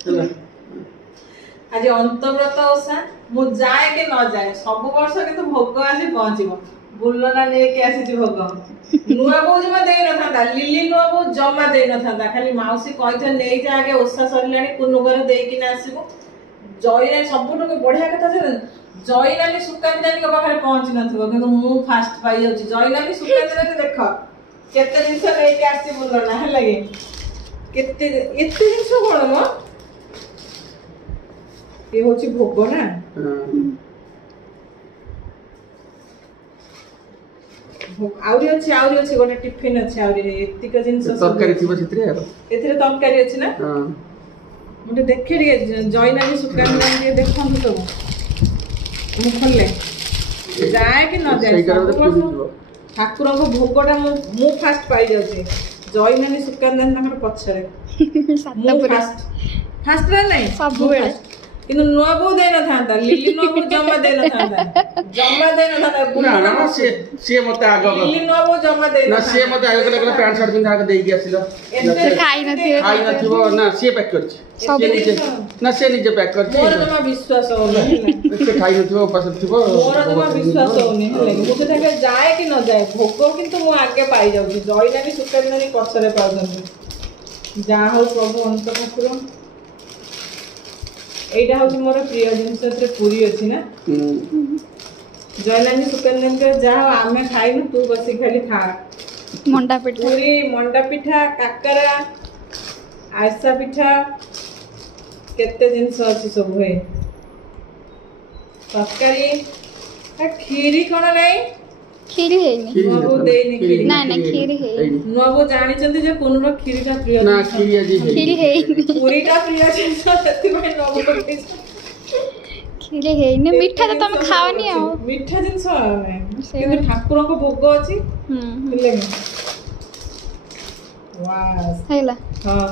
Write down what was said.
आज अंतव्रत ओषा मु जाए कि न जाए सब वर्ष किंतु भोग आसी पहुँचब बुलना नहीं आसी भोग नुआ बो जमा दे न था लिली नुआ बो जमा दे न था खाली माउसी कही नहीं जा आगे ओषा सरला कुनु घर देकी आसबू जयना सबुठ बढ़िया कथा जयनाली सुकांती पाखे पहुँची न मु फास्ट पाई जाऊँ जयनाली सुकांती देख केते जिनस लेके आसी बुलना है लगे केते एते जिनस कोन मो ये होची भोग ना आउरी अछि गोटे टिफिन अछि आउरी एतिक जिनस तरकारी थिबो सितरे एथिरे तरकारी अछि ना हां मुटे देखि रे जयनाली सुकांती देखन सब मु खोलले जाए कि न जाए ठाकुर को भोगटा मु फास्ट पाई जाउछी जयनाली सुकांती पछरे मु फास्ट रे नहीं सब बेले किंतु नुआ बो दे न थांता लिली नुआ बो जमा दे न थांता बुना ना से मते आगो लिली नुआ बो जमा दे ना से मते आगो लगला पैंट शर्ट पिंधा के देई आसिलो खाई नथिबो ना से पैक करछि सब नीचे ना से नीचे पैक करछि मोर जमा विश्वास होनी से खाई नथिबो उपास थिबो मोर जमा विश्वास होनी हेले मुते थाके जाए कि न जाए भोग किंतु मु आगे पाई जाउछि जयनाली सुकांती पछरे पाउछन जा हो प्रभु अंत ठाकुर एटा हूँ मोर प्रिय जिनस पूरी अच्छी ना जयनाली सुकांती जहाँ आमे खाइनु तू बस खाली खा मंडा पिठा पूरी मंडा पिठा काकरा आरसा पिठा केते जिनस अच्छी सब है तरकारी खीरी कौन नहीं खीरी है नुआबो देनी खीरी ना ना खीरी है नुआबो जानि चंती जे कोनरो खीरीटा प्रिय ना खीरी अजी है खीरी है पूरीटा प्रिय छै सत्य में नुआबो को खीरी है ने मीठा तो तुम खाओनी हो मीठा जिंस है किंतु ठाकुर को भोग अछि ले वाह हैला हां